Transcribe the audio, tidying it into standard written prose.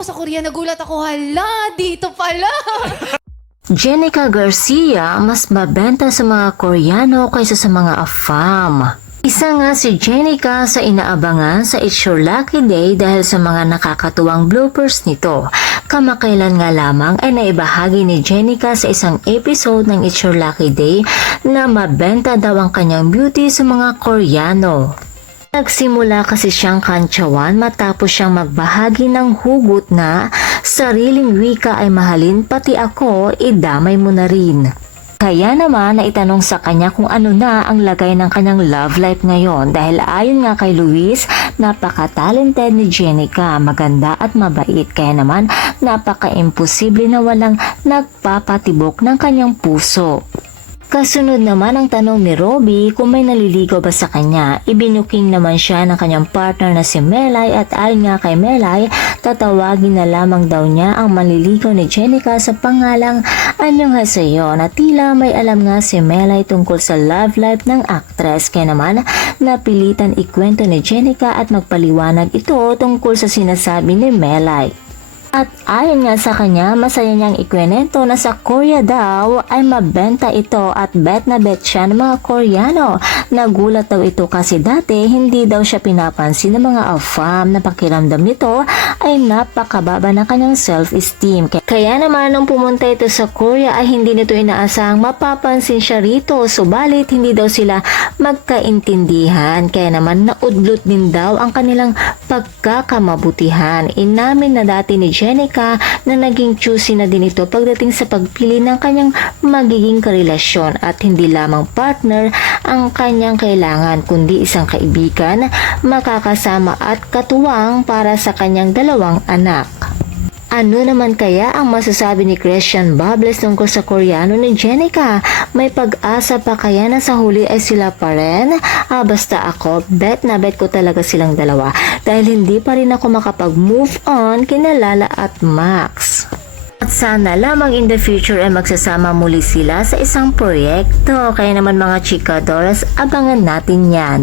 Sa Korea, nagulat ako, hala, dito pala. Jenica Garcia mas mabenta sa mga Koreano kaysa sa mga AFAM. Isa nga si Jenica sa inaabangan sa It's Your Lucky Day dahil sa mga nakakatuwang bloopers nito. Kamakailan nga lamang ay naibahagi ni Jenica sa isang episode ng It's Your Lucky Day na mabenta daw ang kanyang beauty sa mga Koreano. Nagsimula kasi siyang kantsawan matapos siyang magbahagi ng hugot na sariling wika ay mahalin pati ako, idamay mo na rin. Kaya naman naitanong sa kanya kung ano na ang lagay ng kanyang love life ngayon dahil ayon nga kay Luis, napaka-talented ni Jenica, maganda at mabait kaya naman napaka-imposible na walang nagpapatibok ng kanyang puso. Kasunod naman ang tanong ni Robby kung may naliligaw ba sa kanya. Ibinuking naman siya ng kanyang partner na si Melay at ayon nga kay Melay, tatawagin na lamang daw niya ang manliligaw ni Jenica sa pangalang Anyong Haseyo na tila may alam nga si Melay tungkol sa love life ng actress. Kaya naman napilitan ikwento ni Jenica at magpaliwanag ito tungkol sa sinasabi ni Melay. At ayon nga sa kanya, masaya niyang ikwento na sa Korea daw ay mabenta ito at bet na bet siya ng mga Koreano. Nagulat daw ito kasi dati hindi daw siya pinapansin ng mga AFAM na pakiramdam nito ay napakababa ng kanyang self-esteem. Kaya naman nung pumunta ito sa Korea ay hindi nito inaasahang mapapansin siya rito, subalit hindi daw sila magkaintindihan. Kaya naman naudlot din daw ang kanilang pagkakamabutihan. Inamin na dati ni Jenica na naging choosy na din ito pagdating sa pagpili ng kanyang magiging karelasyon at hindi lamang partner ang kanyang kailangan kundi isang kaibigan, makakasama at katuwang para sa kanyang dalawang anak. Ano naman kaya ang masasabi ni Christian Bables tungkol sa Koreano ni Jenica? May pag-asa pa kaya na sa huli ay sila pa rin? Basta ako, bet na bet ko talaga silang dalawa dahil hindi pa rin ako makapag-move on kina Lala at Max. At sana lamang in the future ay magsasama muli sila sa isang proyekto. Kaya naman mga chikadoras, abangan natin yan.